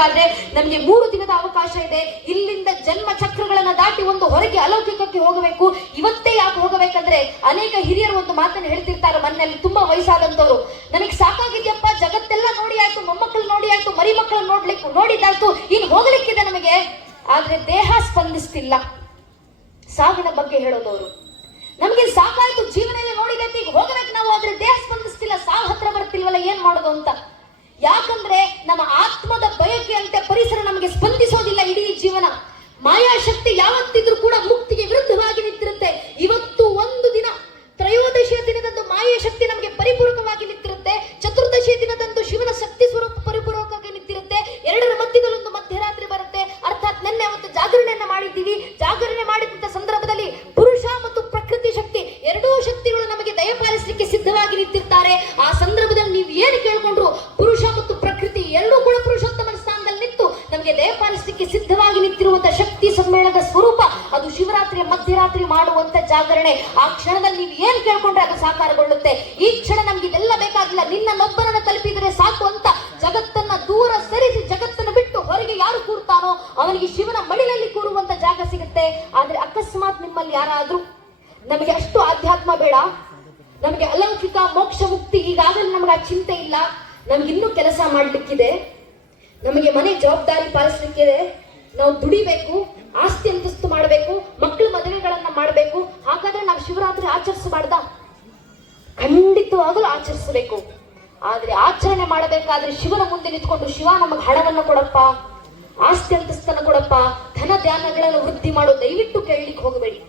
ಹೋಗ್ಬೇಕಾದ್ರೆ ನಮ್ಗೆ 3 ದಿನದ ಅವಕಾಶ ಇದೆ. ಇಲ್ಲಿಂದ ಜನ್ಮ ಚಕ್ರಗಳನ್ನ ದಾಟಿ ಒಂದು ಹೊರಗೆ ಅಲೌಕಿಕಕ್ಕೆ ಹೋಗಬೇಕು. ಇವತ್ತೇ ಯಾಕೆ ಹೋಗಬೇಕಂದ್ರೆ ಅನೇಕ ಹಿರಿಯರು ಒಂದು ಮಾತನ್ನು ಹೇಳ್ತಿರ್ತಾರೆ. ಮನೆಯಲ್ಲಿ ತುಂಬಾ ವಯಸ್ಸಾದಂತವ್ರು, ನನಗೆ ಸಾಕಾಗಿದ್ಯಪ್ಪ, ಜಗತ್ತೆಲ್ಲ ನೋಡಿ ಆಯ್ತು, ಮೊಮ್ಮಕ್ಕಳು ನೋಡಿ ಆಯ್ತು, ಮರಿ ಮಕ್ಕಳನ್ನ ನೋಡಿದ್ದಾಯ್ತು, ಇನ್ನು ಹೋಗ್ಲಿಕ್ಕಿದೆ ನಮಗೆ, ಆದ್ರೆ ದೇಹ ಸ್ಪಂದಿಸ್ತಿಲ್ಲ. ಸಾವಿನ ಬಗ್ಗೆ ಹೇಳೋದವರು, ನಮ್ಗೆ ಸಾಕಾಯ್ತು, ಜೀವನ ಎಲ್ಲ ನೋಡಿದೈತಿ, ಈಗ ಹೋಗ್ಬೇಕು ನಾವು, ಆದ್ರೆ ದೇಹ ಸ್ಪಂದಿಸ್ತಿಲ್ಲ, ಸಾವು ಹತ್ರ ಬರ್ತಿಲ್ವಲ್ಲ, ಏನ್ ಮಾಡೋದು ಅಂತ. ಯಾಕಂದ್ರೆ ನಮ್ಮ ಆತ್ಮದ ಬಯಕೆ ಅಂತೆ ಪರಿಸರ ನಮಗೆ ಸ್ಪಂದಿಸೋದಿಲ್ಲ. ಇಡೀ ಜೀವನ ಮಾಯಾಶಕ್ತಿ ಯಾವತ್ತಿದ್ರೂ ಕೂಡ ಮುಕ್ತಿಗೆ ವಿರುದ್ಧವಾಗಿ ನಿಂತಿರುತ್ತೆ. ಇವತ್ತು ಒಂದು ದಿನ ತ್ರಯೋದಶಿಯ ದಿನದಂದು ಮಾಯಾಶಕ್ತಿ ನಮಗೆ ಪರಿಪೂರ್ಣವಾಗಿ ನಿಂತಿರುತ್ತೆ. ಚತುರ್ದಶಿಯ ದಿನದಂದು ಶಿವನ ಶಕ್ತಿ ಸ್ವರೂಪ ಪರಿಪೂರ್ಣವಾಗಿ ನಿಂತಿರುತ್ತೆ. ಎರಡರ ಮಧ್ಯದಲ್ಲೊಂದು ಮಧ್ಯರಾತ್ರಿ ಬರುತ್ತೆ. ಅರ್ಥಾತ್ ನಿನ್ನೆ ಅವತ್ತು ಜಾಗರಣೆಯನ್ನ ಮಾಡಿದ್ದೀವಿ. ಜಾಗರಣೆ ಮಾಡಿದಂತ ಸಂದರ್ಭದಲ್ಲಿ ಪುರುಷ ಮತ್ತು ಪ್ರಕೃತಿ ಶಕ್ತಿ ಎರಡೂ ಶಕ್ತಿಗಳು ನಮಗೆ ದಯಪಾಲಿಸಲಿಕ್ಕೆ ಸಿದ್ಧವಾಗಿ ನಿಂತಿರ್ತಾರೆ. ಆ ಸಂದರ್ಭದಲ್ಲಿ ನೀವು ಏನು ಕೇಳ್ಕೊಂಡ್ರು ಪುರುಷ ಮತ್ತು ಪ್ರಕೃತಿ ಎರಡೂ ಕೂಡ ಪುರುಷೋತ್ತಮನ ಸ್ಥಾನದಲ್ಲಿ ನಿಂತು ನಮಗೆ ದಯಪಾಲಿಸಲಿಕ್ಕೆ ಸಿದ್ಧವಾಗಿ ನಿಂತಿರುವಂತಹ ಶಕ್ತಿ ಸಮ್ಮೇಳನದ ಸ್ವರೂಪ ಅದು ಶಿವರಾತ್ರಿಯ ಮಧ್ಯರಾತ್ರಿ ಮಾಡುವಂತ ಜಾಗರಣೆ. ಆ ಕ್ಷಣದಲ್ಲಿ ನೀವು ಏನ್ ಕೇಳ್ಕೊಂಡ್ರೆ ಅದು ಸಾಕಾರಗೊಳ್ಳುತ್ತೆ. ಈ ಕ್ಷಣ ನಮ್ಗೆ ಇದೆಲ್ಲ ಬೇಕಾಗಿಲ್ಲ, ನಿನ್ನನ್ನೊಬ್ಬರನ್ನ ತಲುಪಿದರೆ ಸಾಕು ಅಂತ ಜಗತ್ತನ್ನ ದೂರ ಸರಿಸಿ ಜಗತ್ತನ್ನು ಬಿಟ್ಟು ಹೊರಗೆ ಯಾರು ಕೂರ್ತಾನೋ ಅವನಿಗೆ ಶಿವನ ಮಡಿಲಲ್ಲಿ ಕೂರುವಂತ ಜಾಗ ಸಿಗುತ್ತೆ. ಆದ್ರೆ ಅಕಸ್ಮಾತ್ ನಿಮ್ಮಲ್ಲಿ ಯಾರಾದ್ರೂ ನಮಗೆ ಅಷ್ಟು ಆಧ್ಯಾತ್ಮ ಬೇಡ, ನಮಗೆ ಅಲೌಕಿಕ ಮೋಕ್ಷ ಮುಕ್ತಿ ಈಗಾಗಲೇ ನಮಗೆ ಆ ಚಿಂತೆ ಇಲ್ಲ, ನಮ್ಗೆ ಇನ್ನೂ ಕೆಲಸ ಮಾಡ್ಲಿಕ್ಕಿದೆ, ನಮಗೆ ಮನೆ ಜವಾಬ್ದಾರಿ ಪಾಲಿಸ್ಲಿಕ್ಕಿದೆ, ನಾವು ದುಡಿಬೇಕು, ಆಸ್ತಿ ಅಂತಸ್ತು ಮಾಡಬೇಕು, ಮಕ್ಕಳ ಮದುವೆಗಳನ್ನ ಮಾಡಬೇಕು, ಹಾಗಾದ್ರೆ ನಾವು ಶಿವರಾತ್ರಿ ಆಚರಿಸಬಾರ್ದ? ಖಂಡಿತವಾಗಲೂ ಆಚರಿಸಬೇಕು. ಆದ್ರೆ ಆಚರಣೆ ಮಾಡಬೇಕಾದ್ರೆ ಶಿವನ ಮುಂದೆ ನಿಂತ್ಕೊಂಡು ಶಿವ ನಮಗೆ ಹಣವನ್ನ ಕೊಡಪ್ಪ, ಆಸ್ತಿ ಅಂತಸ್ತನ್ನ ಕೊಡಪ್ಪ, ಧನ ಧ್ಯಾನಗಳನ್ನು ವೃದ್ಧಿ ಮಾಡೋ ದಯವಿಟ್ಟು ಕೇಳಲಿಕ್ಕೆ ಹೋಗಬೇಡಿ.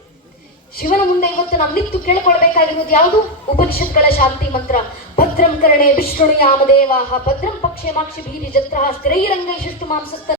ಶಿವನ ಮುಂದೆ ಇವತ್ತು ನಾವು ನಿಂತು ಕೇಳಿಕೊಳ್ಬೇಕಾಗಿರೋದು ಯಾವುದು? ಉಪನಿಷತ್ಗಳ ಶಾಂತಿ ಮಂತ್ರ. ಭದ್ರಂ ಕರ್ಣೆ ವಿಷ್ಣುಯಾಮ ದೇವಾಹ ಭದ್ರಂ ಪಕ್ಷೆ ಮಾಕ್ಷಿ ಭೀರಿ ಜತ್ರ ಸ್ಥಿರೈರಂಗೈ ಶಿಷ್ಟು ಮಾಂಸಸ್ತ